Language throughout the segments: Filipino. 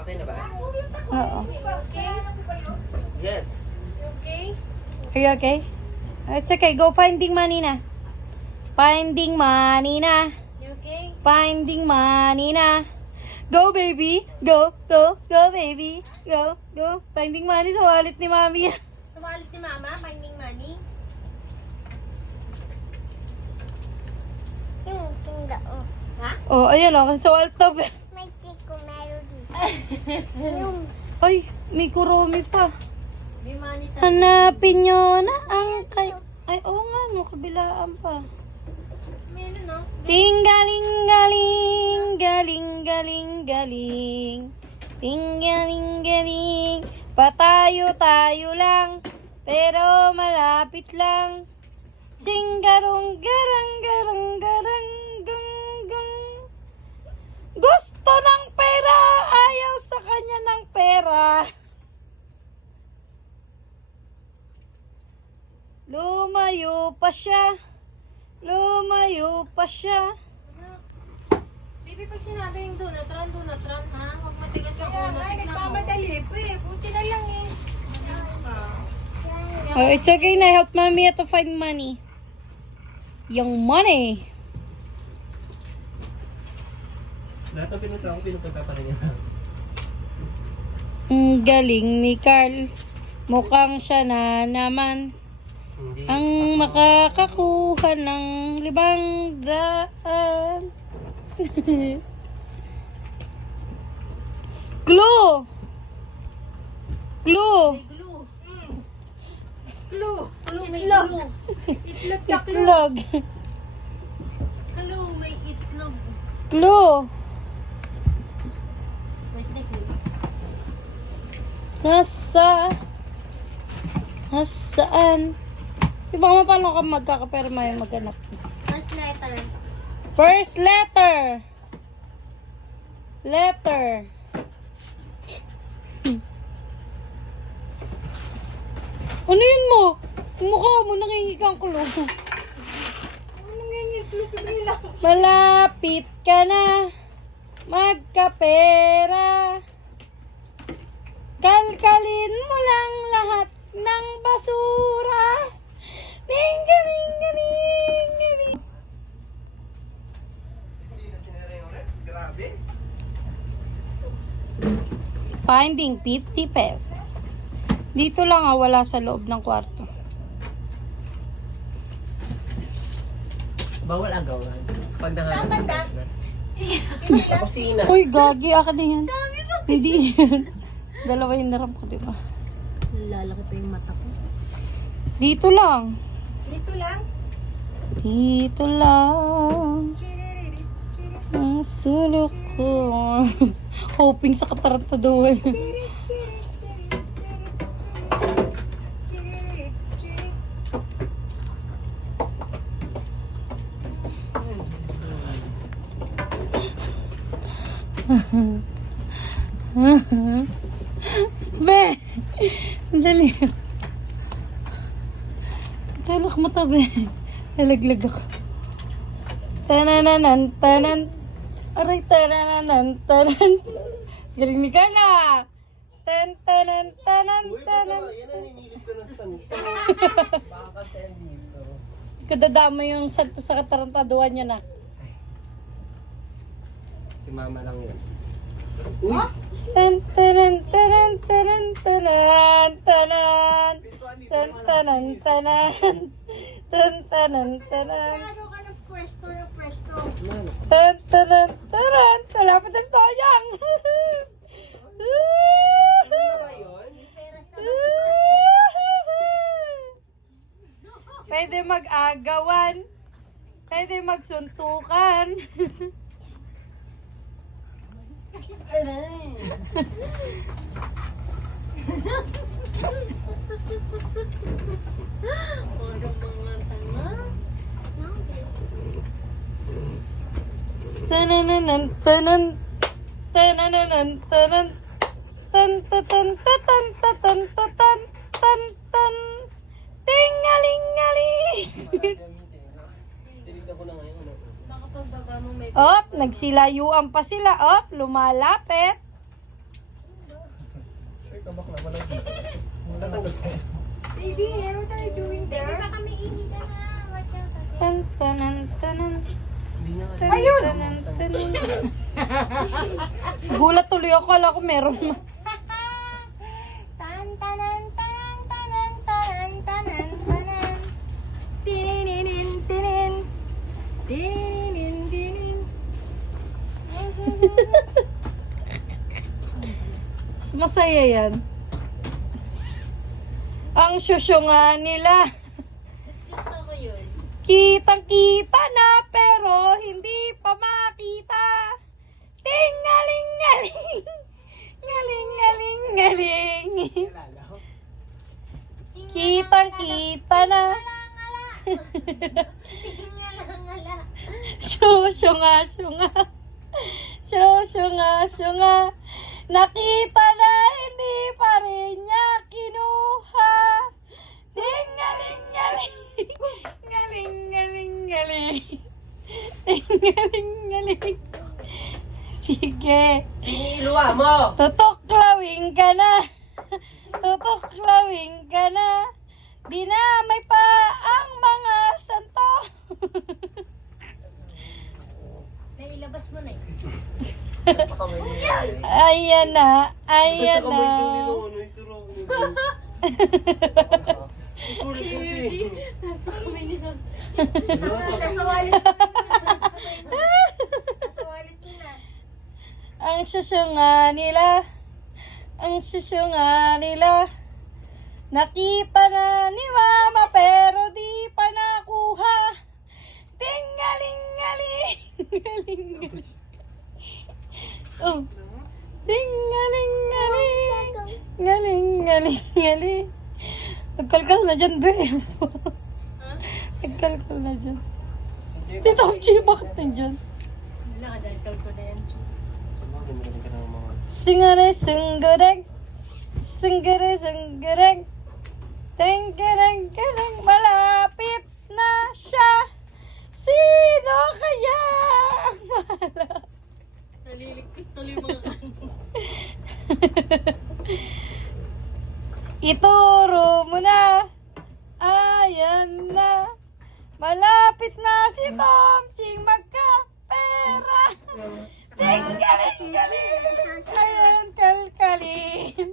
Okay na ba? Oo. Okay? Yes. Okay? Are you okay? It's okay. Go finding money na. Finding money na. You okay? Finding money na. Go, baby. Go, go, go, baby. Go, go. Finding money sa wallet ni mami. Tumalit ni Mama, finding money. Yung tinda, oh. Ha? Oh, ayan o. Sa wallet na. May tiko meron dito. Yung Ay, may kuromi pa. May money tayo. Hanapin nyo na ang kay... Ay, oo nga, no. Kabilaan pa. Meron, no? Tinggaling galing, galing galing galing. Tinggaling galing. Patayo-tayo lang, pero malapit lang. Singgarong garang garang garang gang gang. Gusto ng pera, ayaw sa kanya ng pera. Lumayo pa siya. Lumayo pa siya. Baby, pag sinabi yung donut run, ha? Huwag matigas ang ulo. Tignan mo. buti na lang eh. Oh, it's okay na. Help mommy to find money. Yung money. Lahat ng pinunta ko, pinupunta pa rin yan. Ang galing ni Carl. Mukhang siya na naman Hindi. ang makakakuha ng 500. Glue! Glue! Glue! Glue, may glue. Itlog. Glue, may itlog. Glue. Where's the glue? Nasaan? Si mama, paano ka magkakaperma yung maghanap? First letter. First letter. Letter. Ano yun mo? Yung mukha mo, nangingi kang kulong. Malapit ka na magkapera. Kalkalin mo lang lahat ng basura. Ling-galing-galing-galing. Hindi na sinira yung rep. Grabe. Finding 50 pesos. Dito lang wala sa loob ng kwarto. Bawal agawan. Pag Saan banda? Sa kusina. Uy, gagi, akin na yan. Hindi yan. Dalawa yung naram ko, diba? Lalaki pa yung mata ko. Dito lang. Dito lang. Dito lang. Ang sulok ko. Hoping sa katarantaduhan. Be! Dali. Talak mo to, be. Nalaglag ako. Tanananan, tanan. Aray, tanananan, tanan. Galing ni Carla. Tan, tanan, tanan, Uy, tanan. masama. Yan ang ninilip ko ng sanito. Baka kasi dito. Kadadama yung santo sa katarantaduhan niya na. Si mama lang yun. Uy! Tan, tanan, tanan, tanan, tanan, tanan. Tan, tanan, tanan. Tan, tanan, tanan. Ano ka ng pwesto ng pwesto? Ano? Tan, tanan, tanan. Malapit na stoyang. Ano ba yun? Pwede mag-agawan. Pwede magsuntukan. Aray! Tanananan, tanan. Tanananan, tanan. Tan, tatan, tatan, tatan, tatan, tan, tan. Tingaling-galing. Tinignan ko na ngayon. Baka pagbaba mo may... Op, nagsilayuan pa sila. Op, lumalapit. Gulat tuloy ako. Kala ko meron. Tan tanan tanan tanan tanan tanan tanan. Tininin tinin. Tininin tinin. Mas masaya yan. Ang syusyunga nila. Gusto ko yun. Kitang-kita na pero hindi pa makita. Tingaling-ngaling. Ngaling-ngaling-ngaling. Kitang-kita na. Ngala. Syusyunga-syunga. Syusyunga-syunga. Nakita na hindi pa rin niya kinuha. Tingaling-ngaling. Ngaling-ngaling-ngaling. Tingaling-ngaling. Sige. Siniluwa mo! Tutuklawin ka na. Tutuklawin ka na. Dinamay pa ang mga santo. Nailabas mo na eh. Sa kamay niya. Ayan na. Ayan Sa na. kamay daw nila, ano yung suro. Susulit kasi. Nasa kamay nila. Nasa wallet. Nasa wallet nila. Ang susunga nila. Ang susunga nila. Nakita na ni Mama pero di pa nakuha. Tingaling-ngaling. Ngaling-ngaling. Oh. Tingaling-ngaling. Ngaling-ngaling-ngaling. Nagkalkal na dyan, be. Nagkalkal na dyan. Si Tom G, bakit nandyan? Nakadalkal ko na yan. Magaling ka ng mga... Singare, singgareng. Singare, singgareng. Tengkereng, kereng. Malapit na siya. Sino kaya ang malapit? Naliligpit tuloy mga Ituro mo na. Ayan na. Malapit na si Tom Ching magkapera. Tinggaling-galing. Ayan, kalkalin.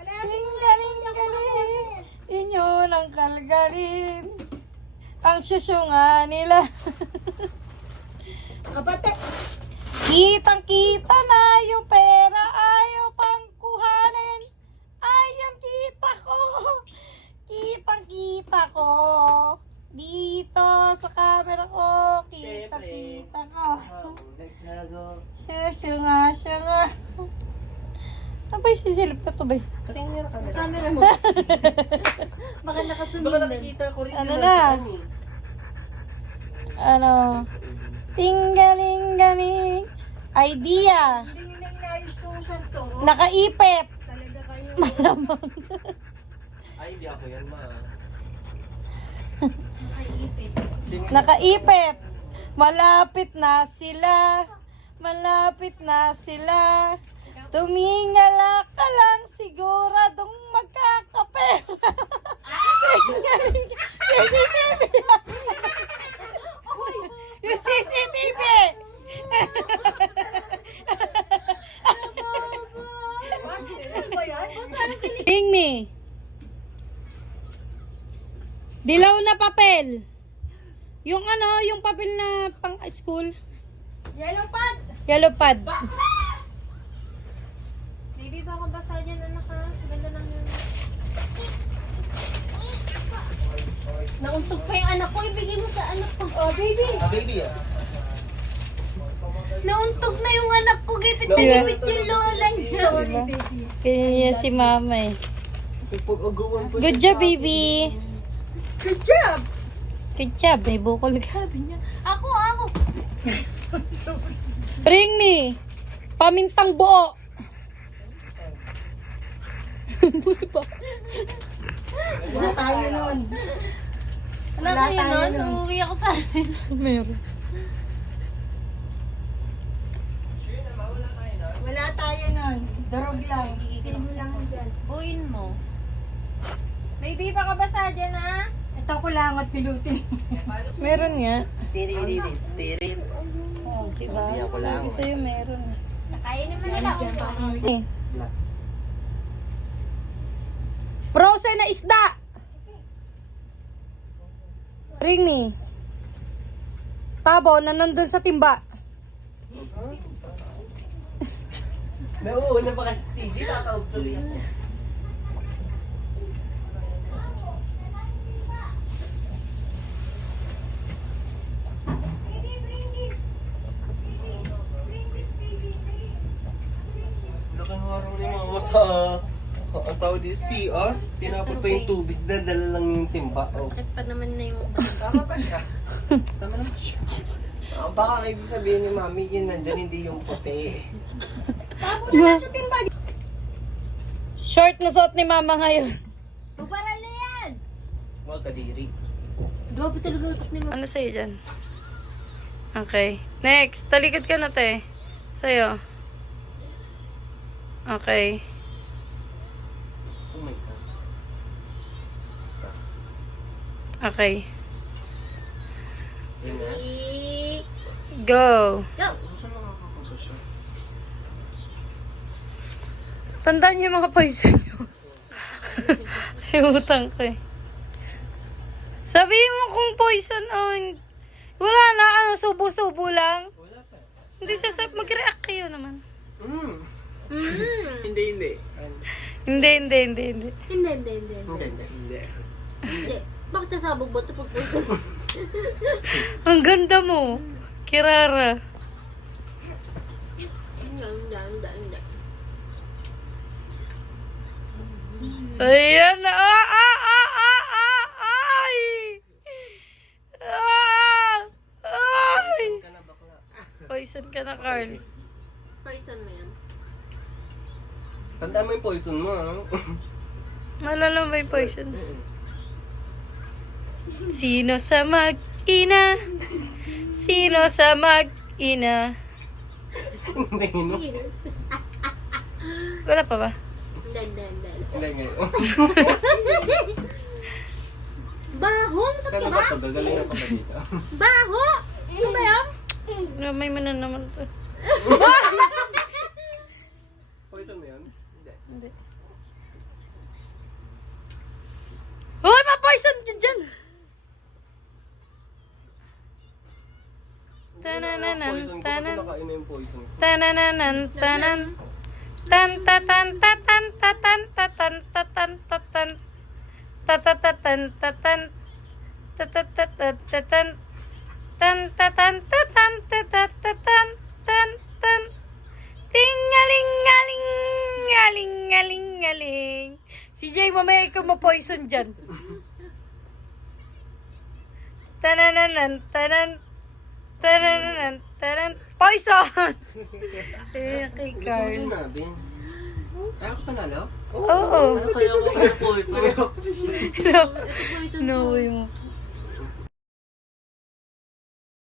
Tinggaling-galing. Inyo ng kalgalin. Ang susunga nila. Kabate. Kitang-kita na yung pera. Ayaw pang kuhanin. Ayan, kita ko. Kitang-kita ko. Dito sa camera ko. Kita-kita ko. Nagtago. Syunga. Abay, sisilip ko to, bay. Patingin niya na camera. camera mo. Baka nakasunod Baka na. nakikita ko rin Ano yun na? saan eh. Ano? Tinggaling-galing. Idea. Hindi nila inayos tong santo. Nakaipit. Talaga kayo. Malamang. Ay, hindi ako yan, ma. Nakaipit. Nakaipit. Malapit na sila. Malapit na sila. Tumingala ka lang, siguradong magkakapera. CCTV! Yung CCTV! Ano ba yan? Ring me. Dilaw na papel. Yung ano, yung papel na pang school. Yellow pad. Yellow pad. Baby, baka basa dyan, anak ha. Ganda lang yun. Nauntog pa yung anak ko. Ibigay mo sa anak ko. Oh, baby. Ah, baby ah. Nauntog na yung anak ko. Gipit na Diba? gipit yung lola niya. Sorry, baby. Kanya si mama eh. Pag-agawan po Good job, baby. Good job. Good job, may bukol ka. Ako. Bring me. Pamintang buo. Wala tayo nun. Wala Wala kayo tayo nun. nun. Uuwi ako sa amin. Meron. Wala tayo nun. Darog lang. Buuin mo. Baby, baka basa dyan ha. Ito ko lang at pilutin. Meron nga. Tiririt. Oh, Diba? Hindi ako lang. Sabi sa'yo meron. Kainin mo nila. Eh. Black. Frozen na isda! Ring me. Tabo na nandun sa timba. Nauuna pa kasi si CJ, tataog tuloy ako. Laki ng harang ni mama sa ang tawag dito, CR. Tinapon pa yung tubig, dadala lang yung timba. Oh. Sakit pa naman na yung... Tama ba siya? Tama naman siya. Baka ang ibig sabihin ni mami, yun nandyan, hindi yung puti. Tabo na lang sa timba. Short na suot ni mama ngayon. Magparal na yan! Huwag kadiri. Grabe talaga utak ni Mama. Ano sa'yo dyan? Okay. Next. Talikod ka na, te. Sa'yo. Okay. Oh my God. Okay. Yun na. Go. Go! Saan nakakapunta siya? Tandaan niyo yung mga poison niyo. Kalimutan ko eh. Sabihin mo kung poison o wala na, ano, subo-subo lang. Wala pa. Hindi sasab, mag-react kayo naman. Hindi, hindi. Hindi. Hindi, hindi. Hindi. Hindi. Bakit sasabog ba ito pag poison? Ang ganda mo. Kirara. Hindi. Ayan na. Ay! Ay! Ka na bakla. Poison ka na, Carl. Poison mo yan. Tandaan mo yung poison mo, ha? Malala mo yung poison? Sino sa mag-ina? Sino sa mag-ina? Hindi, no? Wala pa ba? Hindi. Hindi, ngayon. Baho! Natot ka Kala ba? ba ito? Gagaling ako ba dito? Baho! Ano ba yan? May manan naman to. Poison mo yun? Hindi. Hindi. Uy, ma-poison dyan! Tanananan, Poison ko, tanan. ba't nakain na yung poison ko? Tanananan, tanan. Tan tatan tatan tatan tatan tatan tatan tatatan tatan tatatan tatan tan tatan tatan tatatan tan tan tingalingaling ngaling ngaling ngaling. Si Jay, mamaya ikaw ma-poison dyan. Tanananan tanan tanananan tanan poison. Eh, kay Hindi ko Carl. sinabi. Ayaw ko panalo? Oo. Kaya ako poison. Ito poison No ko. way mo.